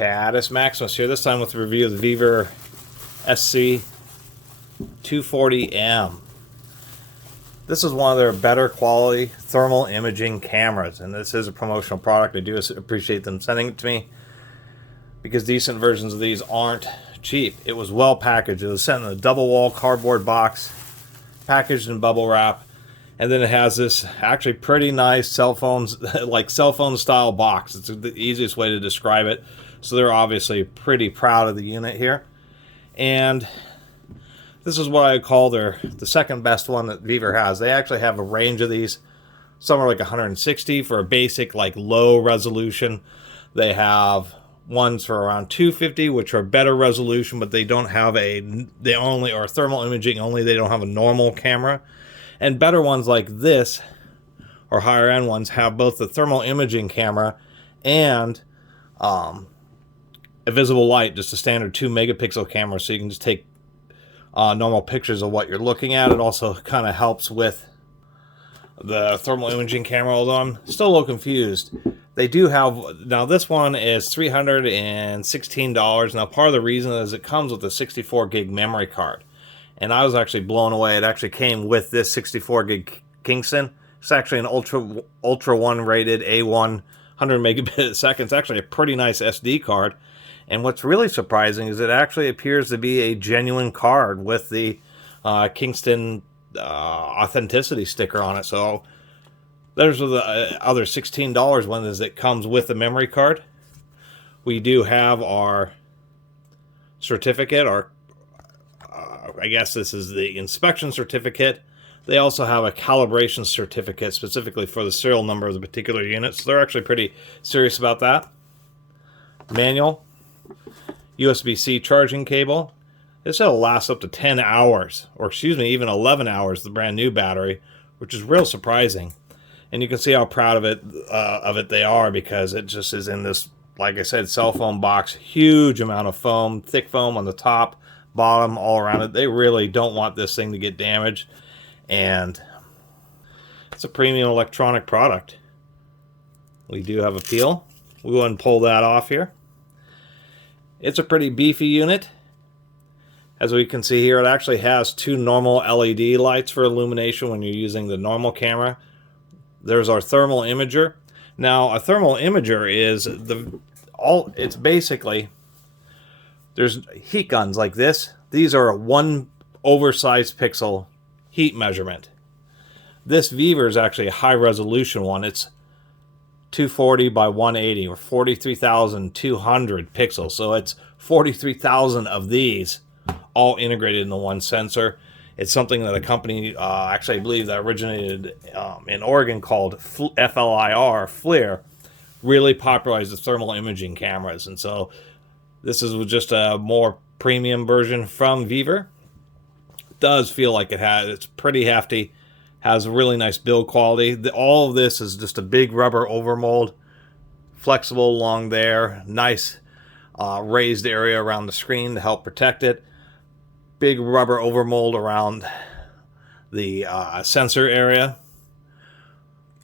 Catus, Maximus here, this time with a review of the Vevor SC240M. This is one of their better quality thermal imaging cameras, and this is a promotional product. I do appreciate them sending it to me because decent versions of these aren't cheap. It was well packaged. It was sent in a double wall cardboard box, packaged in bubble wrap, and then it has this actually pretty nice cell phones, like cell phone style box. It's the easiest way to describe it. So they're obviously pretty proud of the unit here. And this is what I call the second best one that Vevor has. They actually have a range of these. Some are like 160 for a basic, like low resolution. They have ones for around 250, which are better resolution, but they don't have they only are thermal imaging only. They don't have a normal camera. And better ones like this, or higher end ones, have both the thermal imaging camera and a visible light, just a standard 2 megapixel camera, so you can just take normal pictures of what you're looking at. It also kind of helps with the thermal imaging camera, although I'm still a little confused. They do have, now this one is $316. Now part of the reason is it comes with a 64 gig memory card. And I was actually blown away. It actually came with this 64 gig Kingston. It's actually an Ultra 1 rated A1 100 megabit a second. It's actually a pretty nice SD card. And what's really surprising is it actually appears to be a genuine card with the Kingston authenticity sticker on it. So there's the other $16 one is it comes with the memory card. We do have our certificate, I guess this is the inspection certificate. They also have a calibration certificate specifically for the serial number of the particular unit. So they're actually pretty serious about that. Manual. USB-C charging cable. This will last up to 10 hours, or excuse me, even 11 hours, the brand new battery, which is real surprising. And you can see how proud of it they are, because it just is in this, like I said, cell phone box. Huge amount of foam, thick foam on the top, bottom, all around it. They really don't want this thing to get damaged, and it's a premium electronic product. We do have a peel. We'll go ahead and pull that off here. It's a pretty beefy unit. As we can see here, it actually has 2 normal LED lights for illumination when you're using the normal camera. There's our thermal imager. Now, a thermal imager is it's basically, there's heat guns like this. These are a 1 oversized pixel heat measurement. This Vevor is actually a high resolution one. It's 240 by 180, or 43,200 pixels. So it's 43,000 of these all integrated into one sensor. It's something that a company, actually I believe that originated in Oregon, called FLIR, really popularized the thermal imaging cameras. And so this is just a more premium version from Vevor. It does feel like it's pretty hefty, has a really nice build quality. All of this is just a big rubber overmold, flexible along there, nice raised area around the screen to help protect it. Big rubber overmold around the sensor area.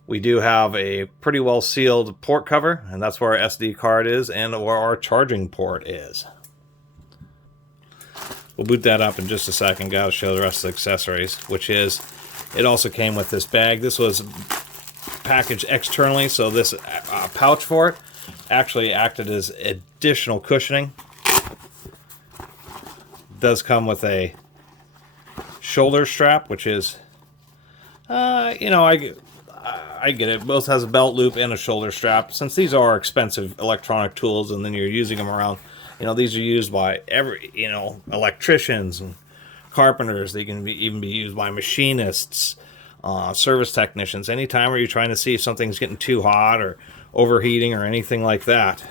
We do have a pretty well sealed port cover, and that's where our SD card is and where our charging port is. We'll boot that up in just a second. Gotta show the rest of the accessories, which is, it also came with this bag. This was packaged externally, so this pouch for it actually acted as additional cushioning. It does come with a shoulder strap, which is, you know, I get it. Both has a belt loop and a shoulder strap. Since these are expensive electronic tools, and then you're using them around, you know, these are used by electricians and carpenters. They can even be used by machinists, service technicians, anytime where you're trying to see if something's getting too hot or overheating or anything like that.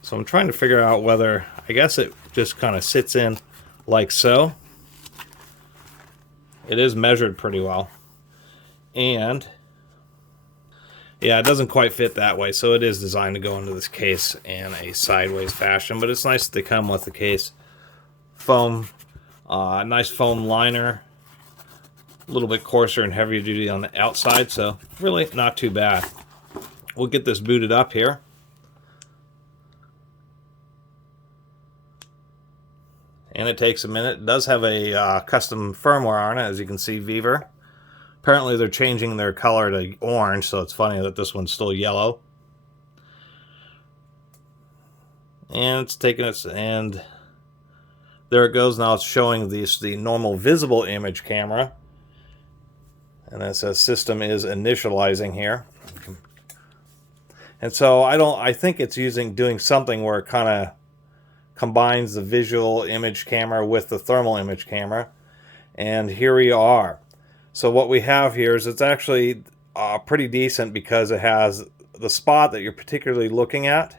So I'm trying to figure out whether, I guess it just kind of sits in like so. It is measured pretty well, and yeah, it doesn't quite fit that way, so it is designed to go into this case in a sideways fashion. But it's nice that they come with the case foam. Nice foam liner, a little bit coarser and heavier duty on the outside, so really not too bad. We'll get this booted up here. and it takes a minute. It does have a custom firmware on it, as you can see, Vevor. Apparently they're changing their color to orange, so it's funny that this one's still yellow. And it's taking its, and there it goes. Now it's showing the normal visible image camera. And it says system is initializing here. And so I think it's doing something where it kind of combines the visual image camera with the thermal image camera. And here we are. So what we have here is it's actually pretty decent, because it has the spot that you're particularly looking at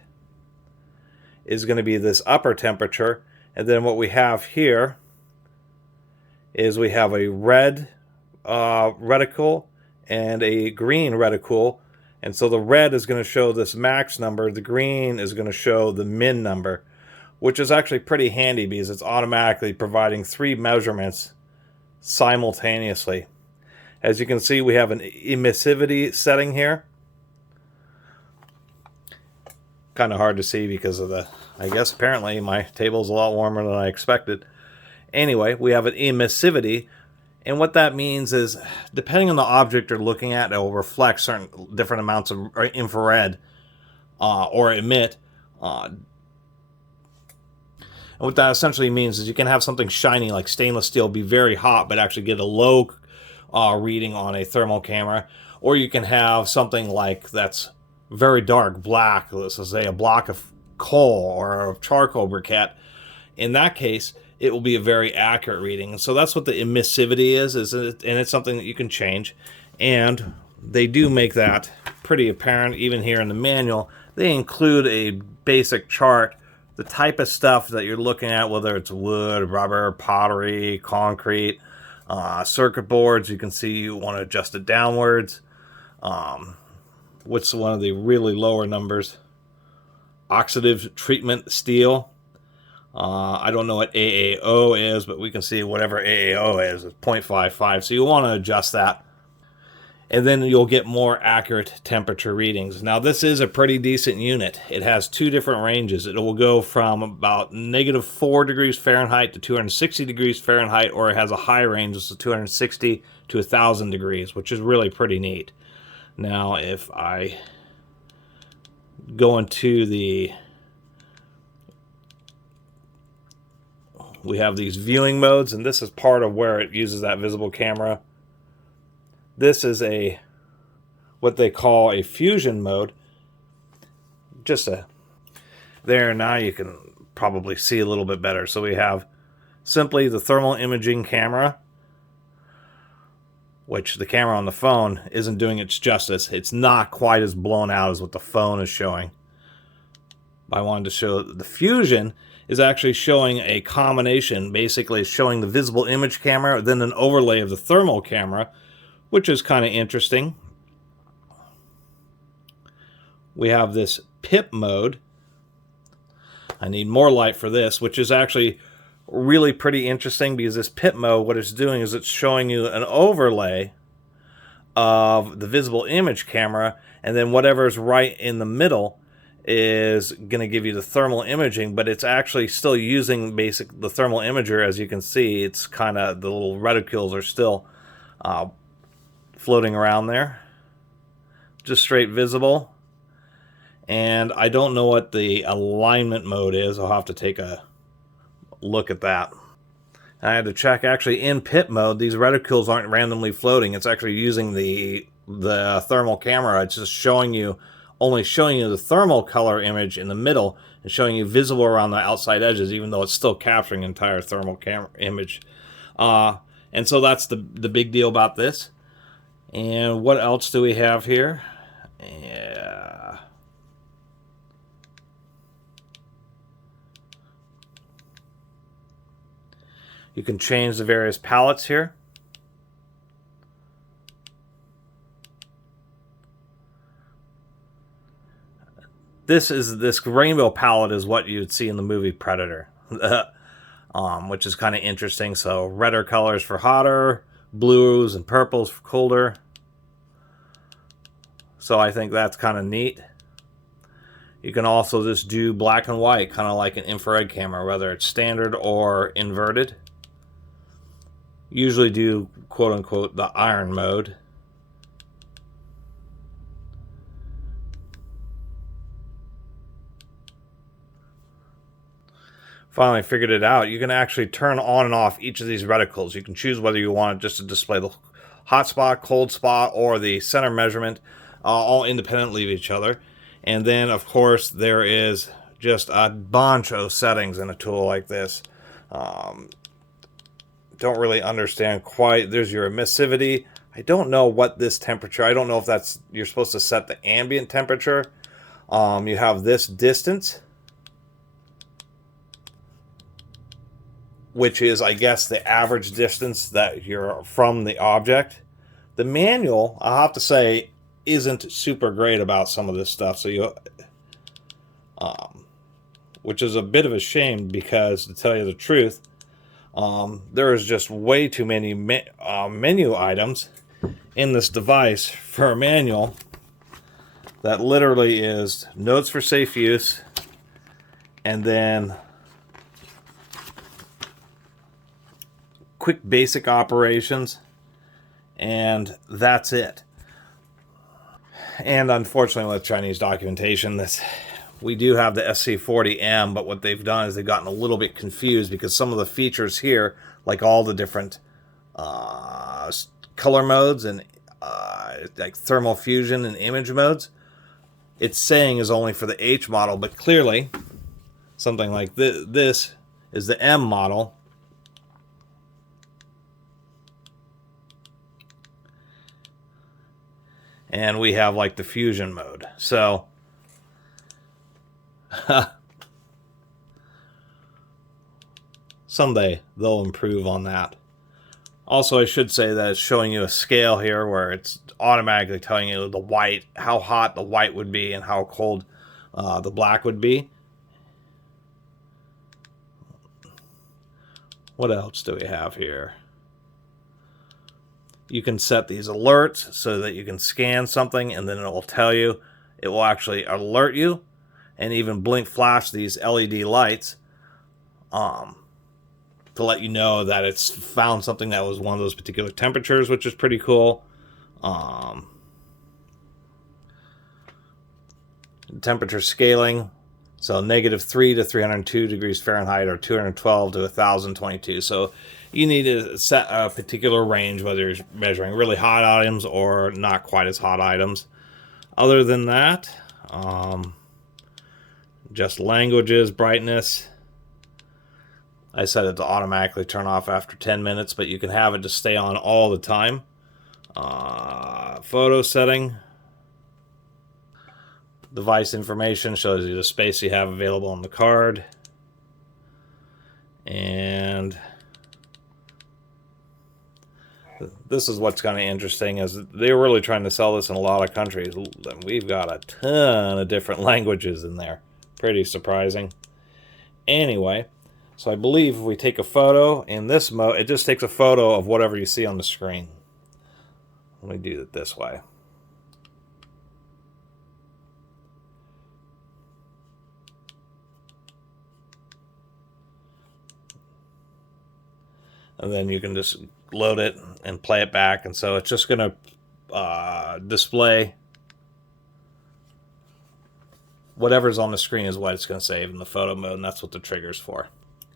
is going to be this upper temperature. And then what we have here is we have a red reticle and a green reticle. And so the red is going to show this max number. The green is going to show the min number, which is actually pretty handy because it's automatically providing 3 measurements simultaneously. As you can see, we have an emissivity setting here. Kind of hard to see because of the, I guess apparently my table's a lot warmer than I expected. Anyway, we have an emissivity, and what that means is, depending on the object you're looking at, it will reflect certain different amounts of infrared or emit. And what that essentially means is you can have something shiny like stainless steel be very hot but actually get a low reading on a thermal camera, or you can have something like that's very dark black, let's say a block of coal or a charcoal briquette. In that case, it will be a very accurate reading. And so that's what the emissivity is and it's something that you can change. And they do make that pretty apparent even here in the manual. They include a basic chart, the type of stuff that you're looking at, whether it's wood, rubber, pottery, concrete, circuit boards. You can see you want to adjust it downwards. What's one of the really lower numbers? Oxidative treatment steel. I don't know what AAO is, but we can see whatever AAO is 0.55. So you want to adjust that. And then you'll get more accurate temperature readings. Now this is a pretty decent unit. It has 2 different ranges. It will go from about -4 degrees Fahrenheit to 260 degrees Fahrenheit, or it has a high range of 260 to 1,000 degrees, which is really pretty neat. Now if I go into we have these viewing modes, and this is part of where it uses that visible camera. This is what they call a fusion mode. There, now you can probably see a little bit better. So we have simply the thermal imaging camera, which the camera on the phone isn't doing its justice. It's not quite as blown out as what the phone is showing. I wanted to show the fusion is actually showing a combination. Basically, it's showing the visible image camera, then an overlay of the thermal camera, which is kind of interesting. We have this PIP mode. I need more light for this, which is actually really pretty interesting, because this PIP mode, what it's doing is it's showing you an overlay of the visible image camera, and then whatever's right in the middle is going to give you the thermal imaging, but it's actually still using the thermal imager. As you can see, it's kind of, the little reticules are still floating around there, just straight visible. And I don't know what the alignment mode is. I'll have to take a look at that. I had to check, actually in PIP mode, these reticules aren't randomly floating. It's actually using the thermal camera. It's just only showing you the thermal color image in the middle and showing you visible around the outside edges, even though it's still capturing the entire thermal camera image. And so that's the big deal about this. And what else do we have here? Yeah. You can change the various palettes here. This rainbow palette is what you'd see in the movie Predator, which is kind of interesting. So redder colors for hotter, blues and purples for colder. So I think that's kind of neat. You can also just do black and white, kind of like an infrared camera, whether it's standard or inverted. Usually do quote-unquote the iron mode. Finally figured it out. You can actually turn on and off each of these reticles. You can choose whether you want it just to display the hot spot, cold spot, or the center measurement, all independently of each other. And then, of course, there is just a bunch of settings in a tool like this. Don't really understand quite. There's your emissivity. I don't know what this temperature, I don't know if that's, you're supposed to set the ambient temperature. You have this distance, which is, I guess, the average distance that you're from the object. The manual, I'll have to say, isn't super great about some of this stuff. So you, which is a bit of a shame, because to tell you the truth, there is just way too many menu items in this device for a manual that literally is notes for safe use, and then quick basic operations, and that's it. And unfortunately, with Chinese documentation, we do have the SC240M, but what they've done is they've gotten a little bit confused, because some of the features here, like all the different color modes and like thermal fusion and image modes, it's saying is only for the H model, but clearly something like this is the M model. And we have like the fusion mode. So someday they'll improve on that. Also, I should say that it's showing you a scale here where it's automatically telling you the white, how hot the white would be and how cold the black would be. What else do we have here? You can set these alerts so that you can scan something and then it will tell you. It will actually alert you and even blink flash these LED lights to let you know that it's found something that was one of those particular temperatures, which is pretty cool. Temperature scaling, so -3 to 302 degrees Fahrenheit, or 212 to 1022. So you need to set a particular range, whether you're measuring really hot items or not quite as hot items. Other than that, just languages, brightness. I set it to automatically turn off after 10 minutes, but you can have it to stay on all the time. Photo setting. Device information shows you the space you have available on the card. And this is what's kind of interesting, is they're really trying to sell this in a lot of countries. We've got a ton of different languages in there. Pretty surprising. Anyway, so I believe if we take a photo in this mode, it just takes a photo of whatever you see on the screen. Let me do it this way. And then you can just load it and play it back. And so it's just going to display whatever's on the screen is what it's going to save in the photo mode. And that's what the trigger's for.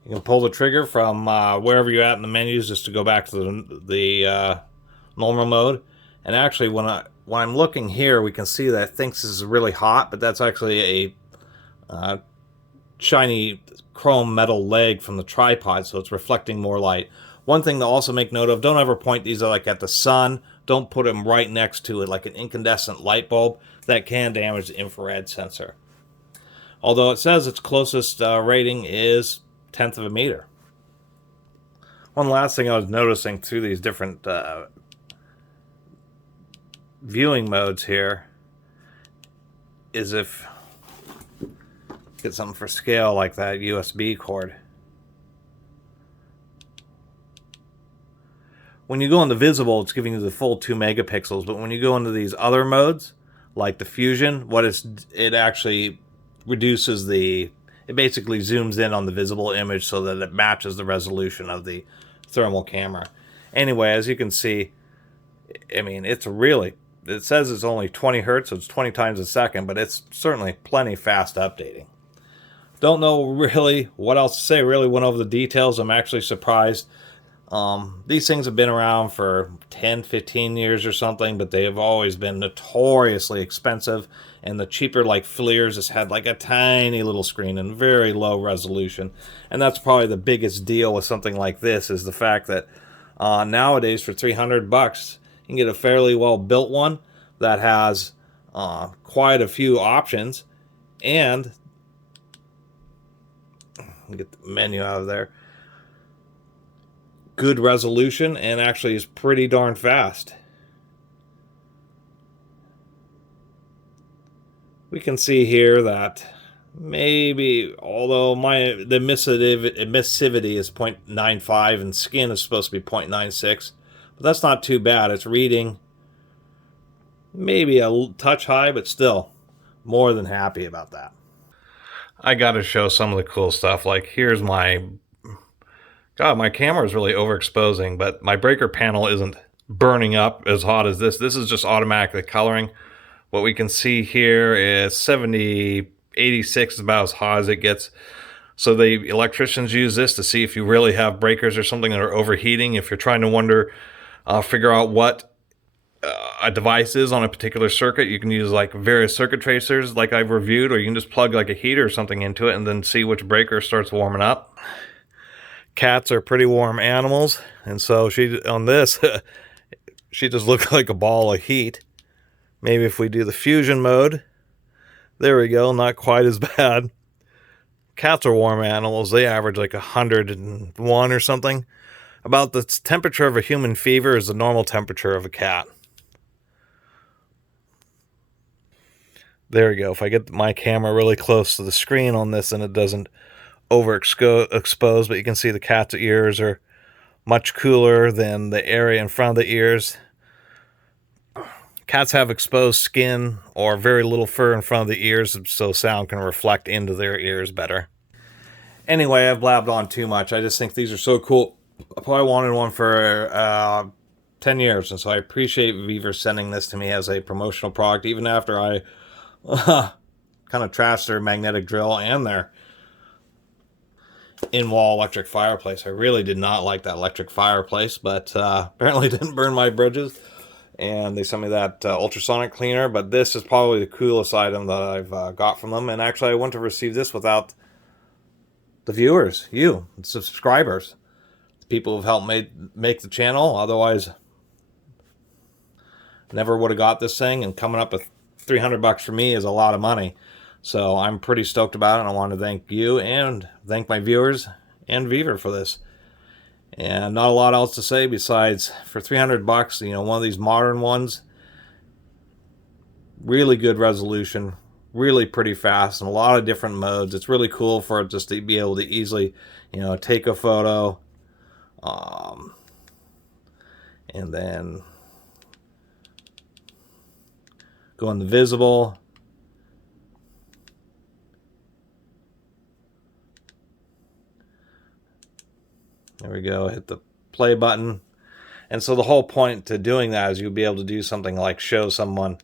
You can pull the trigger from wherever you're at in the menus just to go back to the normal mode. And actually, when I'm looking here, we can see that it thinks this is really hot, but that's actually a shiny chrome metal leg from the tripod, so it's reflecting more light. One thing to also make note of, don't ever point these like at the sun. Don't put them right next to it like an incandescent light bulb. That can damage the infrared sensor. Although it says its closest rating is 1/10 of a meter. One last thing I was noticing through these different viewing modes here is if get something for scale like that USB cord. When you go into visible, it's giving you the full 2 megapixels, but when you go into these other modes, like the fusion, it actually reduces the, it basically zooms in on the visible image so that it matches the resolution of the thermal camera. Anyway, as you can see, I mean, it's really, it says it's only 20 hertz, so it's 20 times a second, but it's certainly plenty fast updating. Don't know really what else to say. Really went over the details. I'm actually surprised. These things have been around for 10, 15 years or something, but they have always been notoriously expensive. And the cheaper, like FLIRs, has had like a tiny little screen and very low resolution. And that's probably the biggest deal with something like this, is the fact that nowadays for $300, you can get a fairly well built one that has quite a few options, and get the menu out of there. Good resolution, and actually is pretty darn fast. We can see here that maybe, although the emissivity is 0.95 and skin is supposed to be 0.96, but that's not too bad. It's reading maybe a touch high, but still more than happy about that. I got to show some of the cool stuff. Like, here's my, God, my camera is really overexposing, but my breaker panel isn't burning up as hot as this. This is just automatically coloring. What we can see here is 70, 86 is about as hot as it gets. So the electricians use this to see if you really have breakers or something that are overheating. If you're trying to figure out what a device is on a particular circuit, you can use like various circuit tracers like I've reviewed, or you can just plug like a heater or something into it and then see which breaker starts warming up. Cats are pretty warm animals, and so on this she just looked like a ball of heat. Maybe if we do the fusion mode, there we go, not quite as bad. Cats are warm animals. They average like 101 or something. About the temperature of a human fever is the normal temperature of a cat. There we go. If I get my camera really close to the screen on this, then it doesn't overexpose, but you can see the cat's ears are much cooler than the area in front of the ears. Cats have exposed skin or very little fur in front of the ears, so sound can reflect into their ears better. Anyway, I've blabbed on too much. I just think these are so cool. I probably wanted one for 10 years, and so I appreciate Vevor sending this to me as a promotional product, even after I kind of trashed their magnetic drill and their in-wall electric fireplace. I really did not like that electric fireplace, but apparently didn't burn my bridges. And they sent me that ultrasonic cleaner, but this is probably the coolest item that I've got from them. And actually, I wouldn't have received this without the viewers, you, the subscribers, the people who've helped make the channel. Otherwise, never would have got this thing. And coming up with $300 for me is a lot of money. So I'm pretty stoked about it, and I want to thank you and thank my viewers and Vevor for this. And not a lot else to say besides, for $300, you know, one of these modern ones, really good resolution, really pretty fast, and a lot of different modes. It's really cool for it just to be able to easily, you know, take a photo, and then go in the visible. There we go, hit the play button. And so the whole point to doing that is you'll be able to do something like show someone,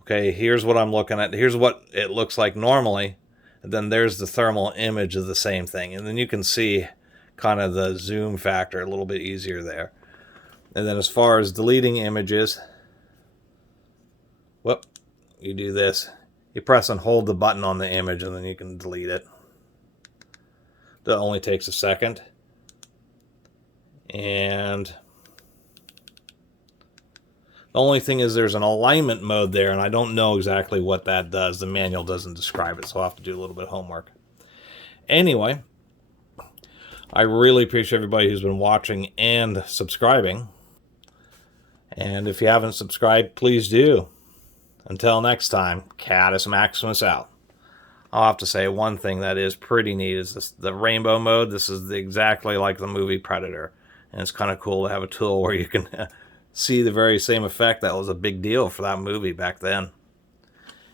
okay, here's what I'm looking at, here's what it looks like normally, and then there's the thermal image of the same thing. And then you can see kind of the zoom factor a little bit easier there. And then as far as deleting images, whoop, you do this. You press and hold the button on the image, and then you can delete it. That only takes a second. And the only thing is there's an alignment mode there, and I don't know exactly what that does. The manual doesn't describe it, so I'll have to do a little bit of homework. Anyway, I really appreciate everybody who's been watching and subscribing. And if you haven't subscribed, please do. Until next time, Catus Maximus out. I'll have to say one thing that is pretty neat is this, the rainbow mode. This is exactly like the movie Predator. And it's kind of cool to have a tool where you can see the very same effect. That was a big deal for that movie back then.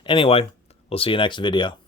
Anyway, we'll see you next video.